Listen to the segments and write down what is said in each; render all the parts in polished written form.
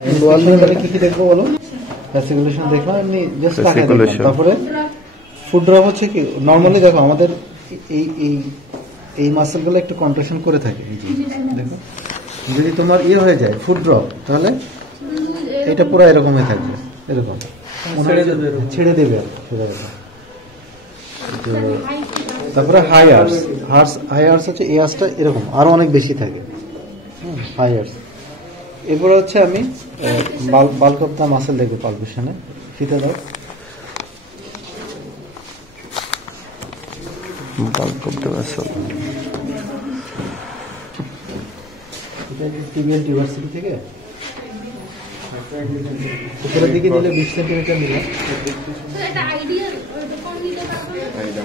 কি কি দেখবো বলো? ফ্যাসিকুলেশন দেখলাম, এমনি জাস্ট তারপরে ফুড ড্রপ হচ্ছে কি নর্মালি দেখো আমাদের এই এই এই মাসেলগুলো একটু কন্ট্রাকশন করে থাকে। দেখো যদি তোমার ইয়ে হয়ে যায় ফুড ড্রপ, তাহলে এটা পুরো এরকমই থাকবে, এরকম ছেড়ে দেবে আর সোজা কথা। তারপরে হাই আর্স, হাই আর্স হচ্ছে এই আর্সটা এরকম আরো অনেক বেশি থাকে, হাই আর্স। এরপরে হচ্ছে আমি বাল্ক অফ দা মাসেল দেখবো পালপেশনে, ফিতে দাও। Bulk of the muscle tibial tuberosity থেকে উপরের দিকে নিলে 20 সেন্টিমিটার নিলে,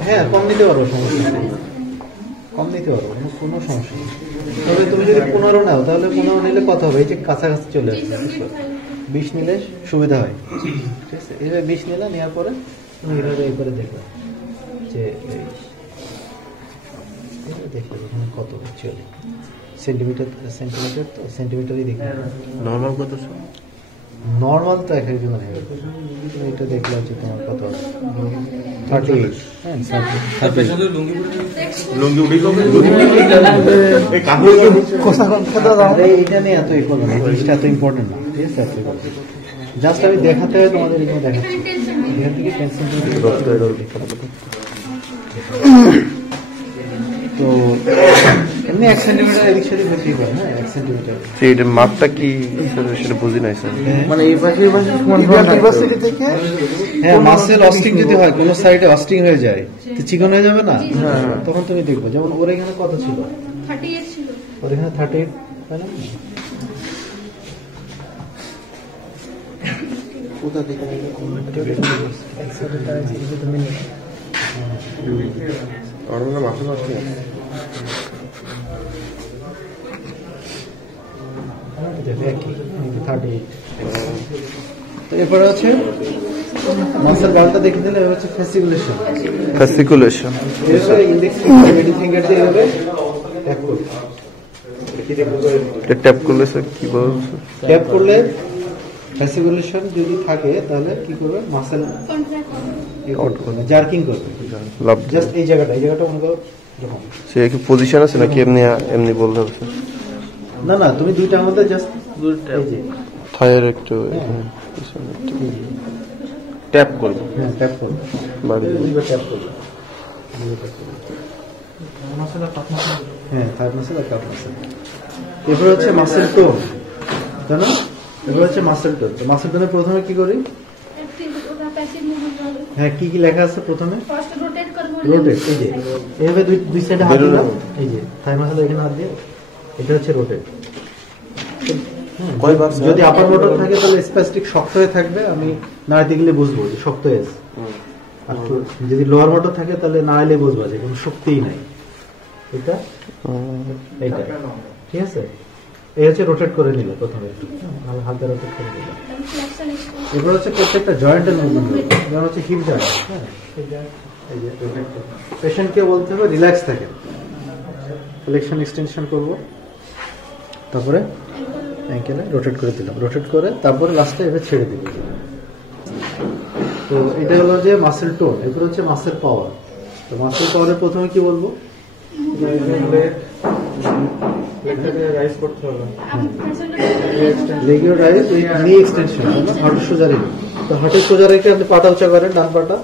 হ্যাঁ কম নিতে পারবো, সমস্যা নেই, কম নিতে পারবো, কোনো সমস্যা নেই। তবে তুমি যদি 15 নাও তাহলে 15 নিলে কত হবে? এই যে কাছাকাছি চলে আসবে, 20 নিলে সুবিধা হয়, ঠিক আছে? এইভাবে 20 নিলে নেওয়ার পরে তুমি এইভাবে এই করে দেখবে যে দেখবে এখানে কত চলে সেন্টিমিটার, তো সেন্টিমিটারই দেখবে। নর্মাল কত? নর্মাল তো এক একজন নেবে, তুমি এটা দেখলে হচ্ছে তোমার কত আছে 38। এইটা নিয়ে এত করবো না, জিনিসটা এত ইম্পর্টেন্ট না, ঠিক আছে? জাস্ট আমি দেখাতে হয় তোমাদের, এখানে দেখাচ্ছি এখান থেকে 10 সেন্টিমিটার। তো এমনি 1 সেন্টিমিটার এদিক সেদিক হতেই পারে, হ্যাঁ 1 সেন্টিমিটার। এটা মাপটা কি সেটা বুঝি নাই স্যার, মানে এই পাশে ইউনিভার্সিটি থেকে, হ্যাঁ মাসেল অস্টিং যদি হয়, কোনো সাইডে অস্টিং হয়ে যায় তো চিকন হয়ে যাবে না, তখন তুমি দেখবো। যেমন ওর এখানে কত ছিল? 38 ছিল, ওর এখানে 38, তাই না? কোথা থেকে এরপরে হচ্ছে মাসেল বালটা দেখে দিলে হচ্ছে ফ্যাসিকুলেশন। ইন্ডেক্স মিডল ফিঙ্গার দিয়ে এভাবে ট্যাপ করবে। ট্যাপ করলে স্যার কি বলছে? ট্যাপ করলে ফ্যাসিকুলেশন যদি থাকে তাহলে কি করবে? মাসেল জার্কিং করবে, জাস্ট এই জায়গাটা মনে করো এরকম। সে কি পজিশন আছে নাকি এমনি এমনি বলতে হবে? না না, তুমি দুইটার মধ্যে জাস্ট থায়ের একটু ট্যাপ করবে, হ্যাঁ ট্যাপ করবে, দুইবার ট্যাপ করবে, হ্যাঁ থার্ড মাসেল আর কাপ মাসেল। এরপরে হচ্ছে মাসেল টোন, তাই না? এরপর হচ্ছে মাসেল টোন। তো মাসেল টোনে প্রথমে কি করি? হ্যাঁ কি কি লেখা আছে প্রথমে? রোটেট, এই যে এইভাবে দুই সাইডে হাত দিলাম, এই যে থাই মাসেল এখানে হাত দিয়ে, এটা হচ্ছে রোটেট। যদি আপার মোটর থাকে তাহলে স্প্যাস্টিক শক্ত হয়ে থাকবে, আমি নাড়াতে গেলে বুঝবো যে শক্ত হয়েছে। আর যদি লোয়ার মোটর থাকে তাহলে নাড়াইলে বুঝবো যে কোনো শক্তিই নাই। এটা এইটা ঠিক আছে, এই হচ্ছে রোটেট করে নিল প্রথমে, একটু হালকা রোটেট করে দিল। এরপর হচ্ছে প্রত্যেকটা জয়েন্টের মুভমেন্ট, যেমন হচ্ছে হিপ জয়েন্ট, হ্যাঁ এই যে পেশেন্টকে বলতে হবে রিল্যাক্স থাকে, ফ্লেকশন এক্সটেনশন করবো, তারপরে অ্যাঙ্কেলে রোটেট করে দিলাম, রোটেট করে তারপরে লাস্টে এভাবে ছেড়ে দিল। তো এটা হলো যে মাসেল টোন। এরপর হচ্ছে মাসেল পাওয়ার। তো মাসেল পাওয়ারের প্রথমে কি বলবো? হাঁটুর সোজা রেখে আপনি পাটা উঁচা করেন, ডান পাটা,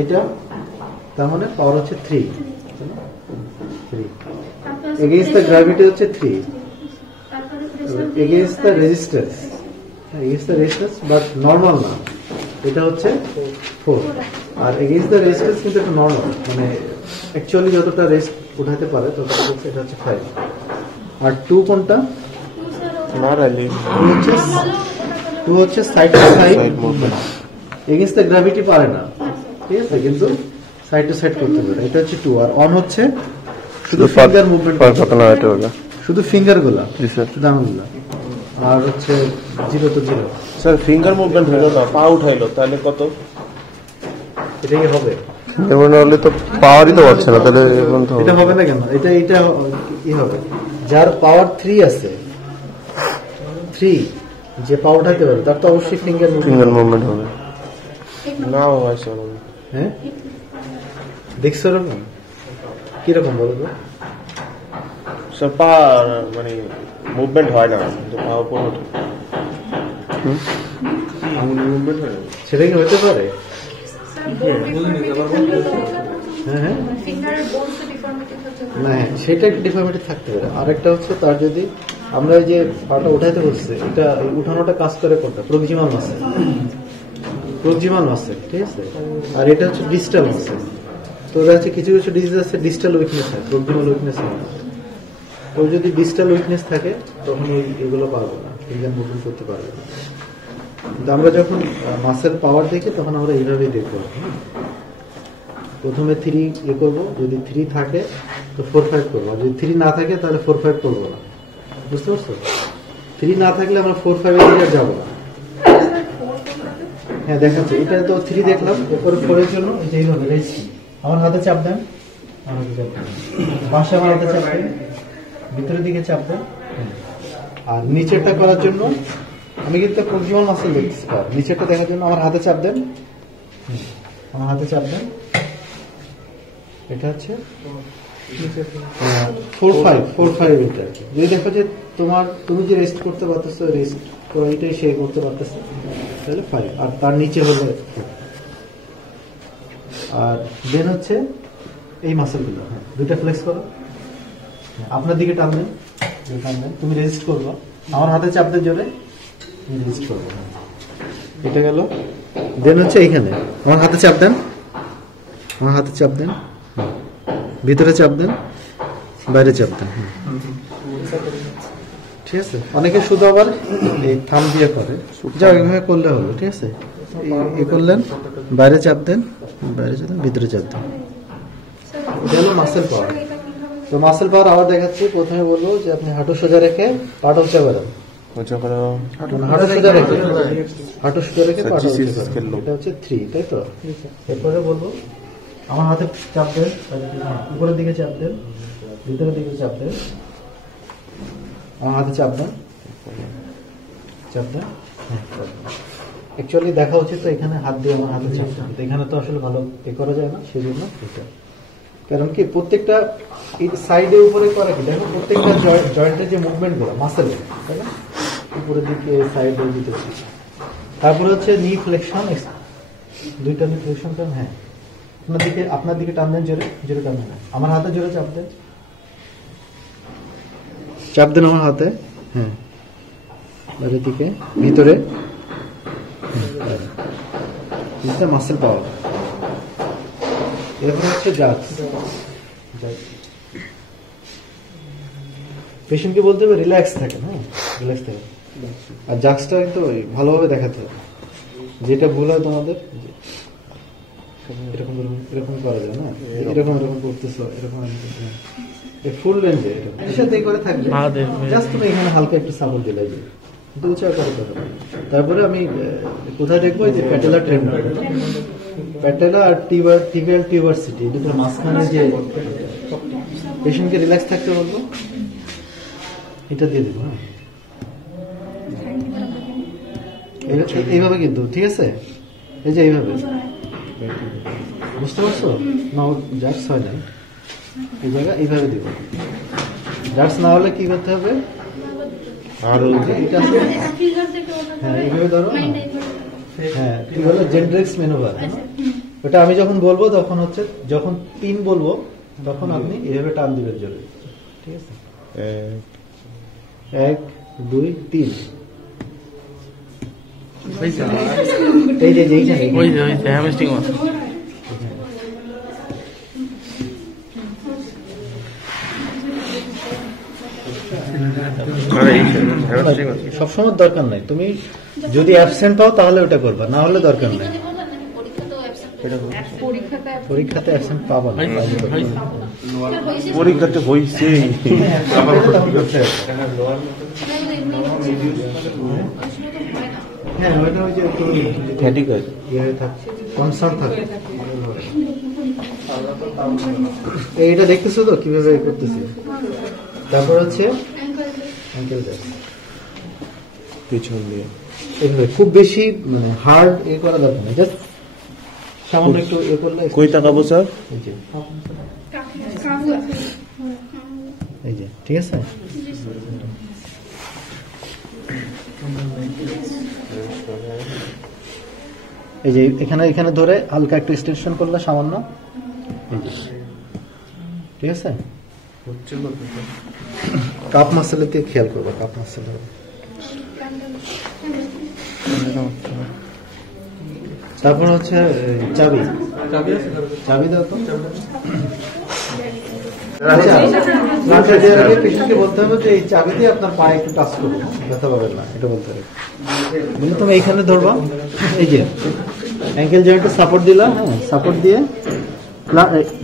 এইটা তার মানে পাওয়ার হচ্ছে 3। এগেইনস্ট দ্য গ্র্যাভিটি হচ্ছে 3, against the resistance, but normal না, এটা হচ্ছে 4। আর এগেইনস্ট দ্য রেজিস্ট্যান্স কিন্তু একটা নর্মাল, মানে অ্যাকচুয়ালি যতটা রেস্ট উঠাতে পারে ততটা হচ্ছে, এটা হচ্ছে 5। আর 2 কোনটা? 2 হচ্ছে side to side movement, against the gravity পারে না, ঠিক আছে, কিন্তু সাইড টু সাইড করতে পারে, এটা হচ্ছে 2। আর অন হচ্ছে শুধু ফিঙ্গার মুভমেন্ট, শুধু ফিঙ্গার গুলা, শুধু আঙুলগুলা। আর হচ্ছে 0 to 0। স্যার ফিঙ্গার মুভমেন্ট হলো না, পা উঠাইলো, তাহলে কত? এটা কি হবে? এমন হলে তো পাওয়ারই তো হচ্ছে না, তাহলে এটা হবে না কেন? এটা কি হবে? যার পাওয়ার 3 আছে, 3 যে পা উঠাতে পারবে তার তো অবশ্যই ফিঙ্গার মুভমেন্ট হবে না হয়েছে হ্যাঁ দেখছো এরকম কিরকম বলো তো স্যার পা মানে মুভমেন্ট হয় না পা উপর ওঠে মুভমেন্ট হয় সেটা কি হতে পারে হ্যাঁ না সেটা একটু ডিফর্মিটি থাকতে পারে আরেকটা হচ্ছে তার যদি আমরা যে পাটা উঠাইতে বসছে এটা উঠানোটা কাজ করে কোনটা প্রক্সিমাল মাসেল ঠিক আছে আর এটা হচ্ছে ডিস্টাল মাসেল তো ওরা হচ্ছে কিছু কিছু ডিজিজ আছে ডিস্টাল উইকনেস হয় প্রক্সিমাল উইকনেস হয় না তো যদি ডিস্টাল উইকনেস থাকে তখন এগুলো পারবো না ফিঙ্গার মুভমেন্ট করতে পারবে না কিন্তু আমরা যখন মাসেল পাওয়ার দেখি তখন আমরা এইভাবেই দেখবো প্রথমে 3 করবো যদি 3 থাকে তো 4-5 করবো আর যদি 3 না থাকে তাহলে 4-5 করবো না বুঝতে পারছো 3 না থাকলে আমরা 4-5 এর দিকে যাবো না হ্যাঁ দেখাচ্ছি এটা তো 3 দেখলাম এরপরে 4 এর জন্য এই যে এইভাবে রেখেছি আমার হাতে চাপ দেন পাশে আমার হাতে চাপ দেন ভিতরের দিকে চাপ দেন আর নিচেরটা করার জন্য আমি কিন্তু প্রক্সিমাল মাসেল দেখছি নিচেরটা দেখার জন্য আমার হাতে চাপ দেন আমার হাতে চাপ দেন এটা হচ্ছে 4-5 এটা যদি দেখো যে তুমি যে রেস্ট করতে পারতেছো রেস্ট এটাই সে করতে পারতেছে তাহলে 5 আর তার নিচে হলে আর দেন হচ্ছে এই মাসেলগুলো দুইটা ফ্লেক্স করো আপনার দিকে টানবেন তুমি রেজিস্ট করবো আমার হাতে চাপ দেন জোরে রেজিস্ট করবো এটা গেল দেন হচ্ছে এইখানে আমার হাতে চাপ দেন ভিতরে চাপ দেন বাইরে চাপ দেন ঠিক আছে অনেকে শুধু আবার এই থাম দিয়ে করে যাও এইভাবে করলে হলো ঠিক আছে এই করলেন বাইরে চাপ দেন ভিতরে চাপ দেন এটা হলো মাসেল পাওয়ার তো মাসেল পাওয়ার আবার দেখাচ্ছি প্রথমে বলবো যে আপনি হাঁটু সোজা রেখে পাটা উঁচা করেন হাঁটু সোজা রেখে পাটা উঁচা করেন এটা হচ্ছে 3 তাই তো এরপরে বলবো আমার হাতে চাপ দেন উপরের দিকে চাপ দেন ভিতরের দিকে চাপ দেন আমার হাতে চাপ দেন অ্যাকচুয়ালি দেখা উচিত তো এখানে হাত দিয়ে আমার হাতে চাপ দেন এখানে তো আসলে ভালো করা যায় না সেই জন্য এটা কারণ কি প্রত্যেকটা সাইডে উপরে করা কি দেখো প্রত্যেকটা জয়েন্টের যে মুভমেন্ট গুলো মাসেল তাই না উপরের দিকে সাইডে দিতে তারপরে হচ্ছে নি ফ্লেকশন দুইটা নি ফ্লেকশন করেন হ্যাঁ আপনার দিকে টান দেন জোরে টান দেন আমার হাতে জোরে চাপ দেন আমার হাতে হ্যাঁ বাইরের দিকে ভিতরে মাসেল পাওয়ার এরপরে হচ্ছে পেশেন্টকে বলতে হবে রিল্যাক্স থাকেন হ্যাঁ রিল্যাক্স থাকেন আর জাক্সটা কিন্তু ভালোভাবে দেখাতে হবে যেটা ভুল হয় তোমাদের এরকম এরকম করা যায় না এরকম করতেছো এরকম ফুল রেঞ্জে সাথে করে থাকবে জাস্ট তুমি এখানে হালকা একটু সাপোর্ট দিলে তারপরে আমি কোথায় দেখবো যে প্যাটেলা ট্রেন্ড প্যাটেলা আর টিবিয়াল টিউবারসিটি দুটোর মাঝখানে যে পেশেন্টকে রিল্যাক্স থাকতে বলবো এটা দিয়ে দেবো হ্যাঁ এইভাবে কিন্তু ঠিক আছে এই যে এইভাবে বুঝতে পারছো না জার্স হয় না এই জায়গা এইভাবে দিব জার্স না হলে কি করতে হবে আর হ্যাঁ এইভাবে ধরো হ্যাঁ কি বলে জেন্ড্রেক্স ম্যানুভার ওটা আমি যখন বলবো তখন হচ্ছে যখন 3 বলবো তখন আপনি এইভাবে টান দিবেন জোরে ঠিক আছে 1 2 3 এই যে হ্যামস্ট্রিং সবসময় দরকার নাই তুমি যদি অ্যাবসেন্ট পাও তাহলে ওটা করবা না হলে দরকার নাই পরীক্ষাতে অ্যাবসেন্ট পাবা না পরীক্ষাতে হইছে হ্যাঁ ওইটা ওই যে ফ্যাটিক হয় কনসার্ন থাকে এইটা দেখতেছো তো কিভাবে করতেছি তারপর হচ্ছে অ্যাঙ্কেল পিছন দিয়ে এইভাবে খুব বেশি মানে হার্ড করা দরকার নেই, জাস্ট সামান্য একটু করলে। কই তাকাবো স্যার? এই যে এই যে ঠিক আছে। এই যে এখানে এখানে ধরে হালকা একটু এক্সটেনশন করলে সামান্য, এই যে ঠিক আছে। কাপ মাসেলের দিকে খেয়াল করবো, কাপ মাসেলের। তারপর হচ্ছে চাবি, চাবি দাও তো। আচ্ছা, পেশেন্টকে বলতে হবে যে এই চাবি দিয়ে আপনার পায়ে একটু টাচ করবো, ব্যথা পাবেন না, এটা বলতে হবে। বলে তুমি এইখানে ধরবা, এই যে অ্যাঙ্কেল জয়েন্টে সাপোর্ট দিলা, হ্যাঁ সাপোর্ট দিয়ে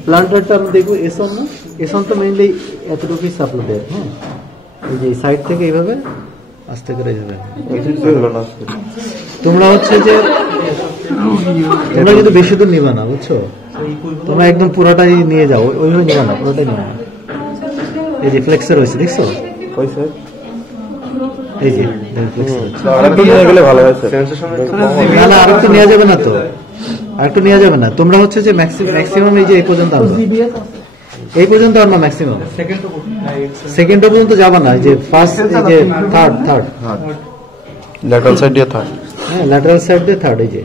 প্লান্টারটা আমি দেখবো এসন না, এসন তো মেইনলি এতটুকুই সাপোর্ট দেয়, হ্যাঁ এই যে সাইড থেকে এইভাবে আস্তে করে যাবে। তোমরা হচ্ছে যে তোমরা কিন্তু বেশি দূর নিবা না, বুঝছো, তোমরা একদম পুরোটাই নিয়ে যাও, ওইভাবে নিবা না, পুরোটাই নিবা না। এই যে ফ্লেক্সার হয়েছে দেখছো, এই যে না না আরেকটু নেওয়া যাবে না, তো আরেকটু নেওয়া যাবে না। তোমরা হচ্ছে যে ম্যাক্সিমাম এই যে এই পর্যন্ত আনবা, এই পর্যন্ত আনবা ম্যাক্সিমাম, সেকেন্ড পর্যন্ত যাবা না, যে ফার্স্ট এই যে থার্ড ল্যাটারাল সাইড দিয়ে থার্ড, হ্যাঁ ল্যাটারাল সাইড দিয়ে থার্ড, এই যে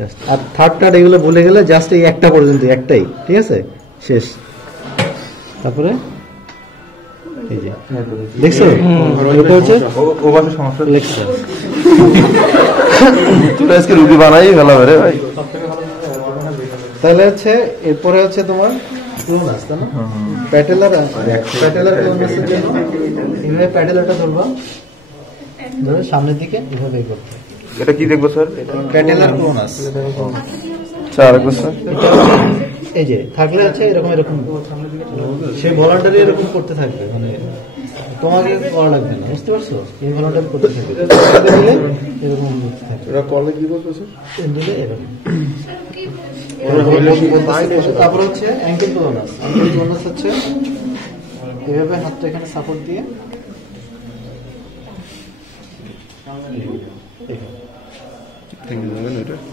জাস্ট। আর থার্ড এগুলো ভুলে গেলে জাস্ট এই একটা পর্যন্ত, একটাই, ঠিক আছে, শেষ। তারপরে এই যে দেখছো, এটা হচ্ছে ফ্লেক্সার। তুই আজকে রুগী বানাই ভালো রে ভাই। তাহলে হচ্ছে এরপরে হচ্ছে তোমার ক্লোনাস, তাই না? প্যাটেলার ক্লোনাসের জন্য এইভাবে প্যাটেলারটা ধরবা, ধরে সামনের দিকে এভাবে করতে। এটা কি দেখবো স্যার? প্যাটেলার ক্লোনাস। স্যার আরেকবার স্যার। এই যে থাকলে আছে এরকম এরকম, সেই ভলান্টারি এরকম করতে থাকবে, মানে তোমাকে করা লাগবে না, বুঝতে পারছো? এই ভলান্টারি করতে থাকবে, দিলে এরকম করতে থাকবে। এটা করলে কি বলছো স্যার? দিলে এরকম। তারপর হচ্ছে অ্যাঙ্কেল ক্লোনাস। অ্যাঙ্কেল ক্লোনাস হচ্ছে এভাবে হাতটা এখানে সাপোর্ট দিয়ে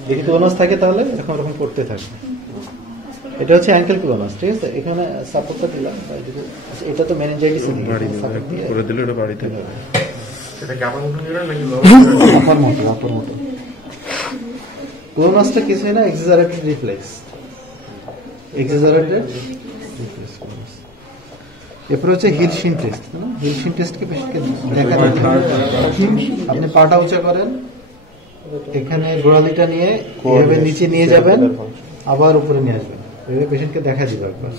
যদি ক্লোনাস থাকে তাহলে এরকম এরকম করতে থাকবে। এটা হচ্ছে অ্যাঙ্কেল ক্লোনাস, ঠিক আছে। এখানে সাপোর্টটা দিলাম, এটা তো মেনিনজাইটিস করে দিলে এটা বাড়ি থেকে এটা কি আপার মতো নিয়ে নাকি আপার মতো। ক্লোনাসটা কিছুই না, এক্সাজারেটেড রিফ্লেক্স, এক্সাজারেটেড রিফ্লেক্স ক্লোনাস। এরপর হচ্ছে হিলশিন টেস্ট, হিলশিন টেস্টকে পেশেন্টকে দেখা দিতে হবে। আপনি পাটা উঁচা করেন, এখানে গোড়ালিটা নিয়ে এভাবে নিচে নিয়ে যাবেন, আবার উপরে নিয়ে আসবেন, এভাবে পেশেন্টকে দেখা দিবে একবার,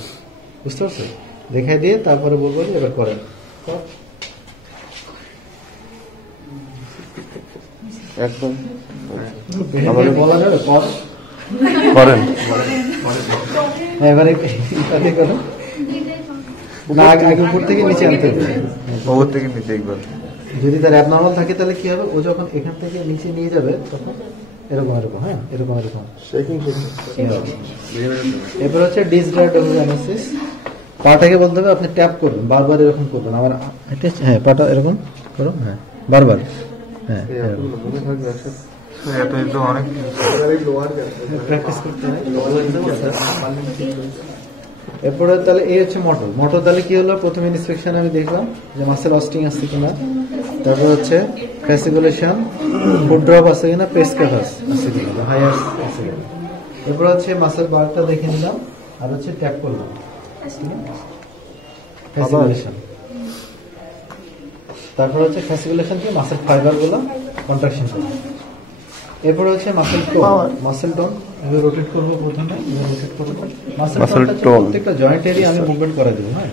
বুঝতে পারছো? দেখাই দিয়ে তারপরে বলবো যে এবার করেন। একদম বলা যাবে করেন এবারে করো না, আগে উপর থেকে নিচে আনতে হবে, উপর থেকে নিচে একবার। যদি তার অ্যাবনর্মাল থাকে তাহলে কি হবে, ও যখন এখান থেকে নিচে নিয়ে যাবে তখন এরকম এরকম, হ্যাঁ এরকম এরকম। এরপর হচ্ছে ডিসডায়াগনোসিস। পাটাকে বলতে হবে আপনি ট্যাপ করবেন, বারবার এরকম করবেন, আবার হ্যাঁ পাটা এরকম করো, হ্যাঁ বারবার, হ্যাঁ প্র্যাকটিস করতে হয়। এরপরে তাহলে এই হচ্ছে মোটর। মোটর তাহলে কি হলো, প্রথমে ইন্সপেকশন আমি দেখলাম যে মাসেল অস্টিং আছে কিনা, তারপর হচ্ছে ফ্যাসিকুলেশন, ফুড ড্রপ আছে কিনা, পেসকাভাস আছে কিনা, হায়ার আছে কিনা। এরপর হচ্ছে মাসেল বারটা দেখে নিলাম, আর হচ্ছে ট্যাপ করলাম, ফ্যাসিকুলেশন। তারপর হচ্ছে ফ্যাসিকুলেশন কি মাসেল ফাইবার গুলো কন্ট্রাকশন করবো। এরপরে হচ্ছে muscle tone. Muscle tone rotate করবো, প্রথমে রোটেট করবো মাসেল টোন, প্রত্যেকটা জয়েন্ট এরিয়া আমি মুভমেন্ট করে দেবো। হ্যাঁ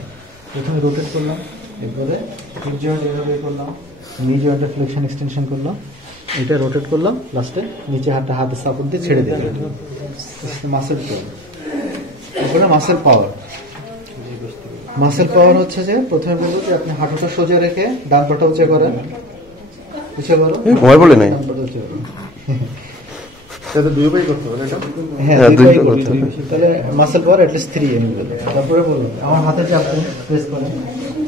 প্রথমে রোটেট করলাম, এরপরে হিপ জয়েন্ট এভাবে করলাম, নি জয়েন্টে ফ্লেকশন এক্সটেনশন করলাম, এটা রোটেট করলাম, লাস্টে নিচে হাতটা হাতের সাপোর্ট দিয়ে ছেড়ে দিলাম, মাসেল টোন। এরপরে মাসেল পাওয়ার। মাসেল পাওয়ার হচ্ছে যে প্রথমে বলবো যে আপনি হাঁটুটা সোজা রেখে ডান পাটা উঁচা করেন, উঁচা করো, ভয় বলে নাই, তাহলে মাসেল পাওয়ার অ্যাটলিস্ট 3 আমি বলি। তারপরে বলুন আমার হাতে চাপ দেন, প্রেস করেন,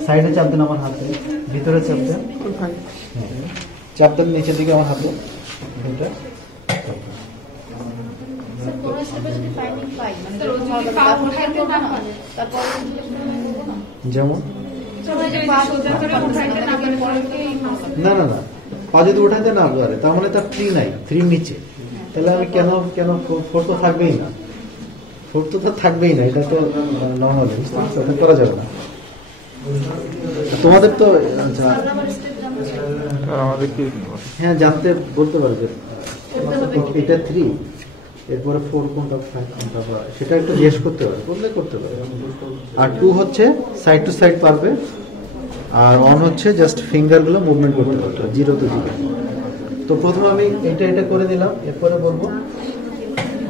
সাইডে চাপ দেন, আমার হাতে ভিতরে চাপ দেন, চাপ দেন নিচের দিকে আমার হাতে এটা স্যার কোন স্টেপে যদি ফাইন্ডিং পাই মানে যদি পা উঠাইতে না পারে তারপর যেমন পা সোজা করে উঠাইতে না পারে পরে না না না পা যদি উঠাইতে না পারে তার মানে তার 3 নাই 3 নিচে তাহলে আমি কেন 4 তো থাকবেই না 4 তো থাকবেই না এটা তো নরমাল এটা করা যাবে না তোমাদের তো আমাদের কি হ্যাঁ জানতে বলতে পারবে এটা 3 এরপরে 4 কোনটা 5 কোনটা বা সেটা একটু জিজ্ঞেস করতে পারে বললে করতে পারে আর 2 হচ্ছে সাইড টু সাইড পারবে আর 1 হচ্ছে জাস্ট ফিঙ্গার গুলো মুভমেন্ট করতে পারবে 0 to 0 তো প্রথমে আমি এটা করে দিলাম এরপরে বলবো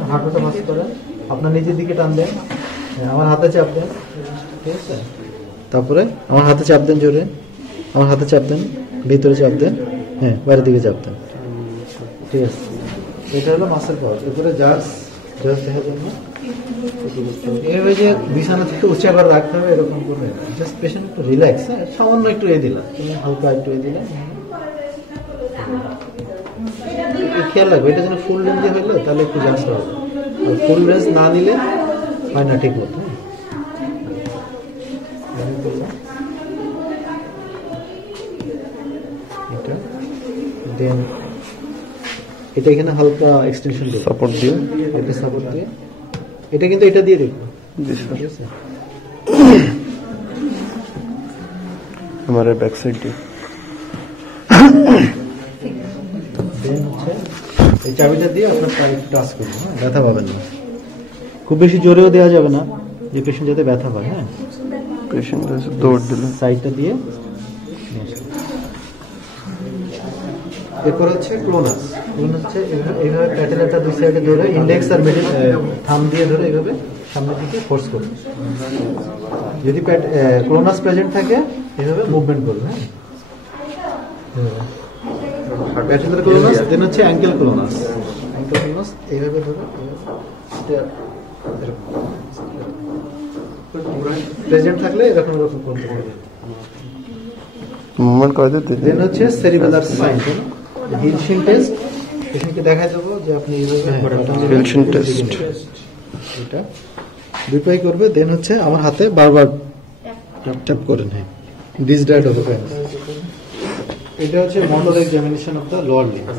হাঁটুটা ভাঁজ করে আপনার নিজের দিকে টান দেন আমার হাতে চাপ দেন ঠিক আছে তারপরে আমার হাতে চাপ দেন জোরে আমার হাতে চাপ দেন ভিতরে চাপ দেন হ্যাঁ বাইরের দিকে চাপ দেন ঠিক আছে এটা হলো মাসেল পাওয়ার এরপরে জাস্ট দেখার জন্য এইভাবে যে বিছানা থেকে উঁচা করে রাখতে হবে এরকম করে জাস্ট পেশেন্ট একটু রিল্যাক্স হ্যাঁ সামান্য একটু দিলাম হালকা একটু দিলাম খেয়াল রাখবে এটা যেন ফুল রেঞ্জে হইলে তাহলে একটু জাস্ট হবে আর ফুল রেঞ্জ না নিলে হয় না ঠিক মতো এটা দেন এটা এখানে হালকা এক্সটেনশন দিয়ে সাপোর্ট দিয়ে এটা সাপোর্ট দিয়ে এটা কিন্তু এটা দিয়ে দেখবো ঠিক আছে हमारे बैक साइड দিয়ে দেন হচ্ছে এই চাবিটা দিয়ে আপনার পাইপ টাচ করবো হ্যাঁ ব্যথা পাবেন না খুব বেশি জোরেও দেওয়া যাবে না যে পেশেন্ট যাতে ব্যথা পায় হ্যাঁ পেশেন্ট দৌড় দিল সাইডটা দিয়ে এরপর হচ্ছে ক্লোনাস হচ্ছে এইভাবে প্যাটেলাটা দুই সাইডে ধরে ইন্ডেক্স আর মিডল থাম দিয়ে ধরে এইভাবে সামনের দিকে ফোর্স করবে যদি ক্লোনাস প্রেজেন্ট থাকে এইভাবে মুভমেন্ট করবে হ্যাঁ প্যাটেলার ক্লোনাস দেন হচ্ছে অ্যাঙ্কেল ক্লোনাস এইভাবে ধরে প্রেজেন্ট থাকলে এরকম করতে পারবে মুভমেন্ট করে দিতে দেন হচ্ছে সেরিবেলার সাইন হিলশিন টেস্ট পেশেন্টকে দেখা যাবো যে আপনি হিলশিন টেস্ট এটা দুই পাই করবে দেন হচ্ছে আমার হাতে বারবার ট্যাপ করেন হ্যাঁ দিস ডায়েট অফ এটা হচ্ছে Mondal examination of the lower limb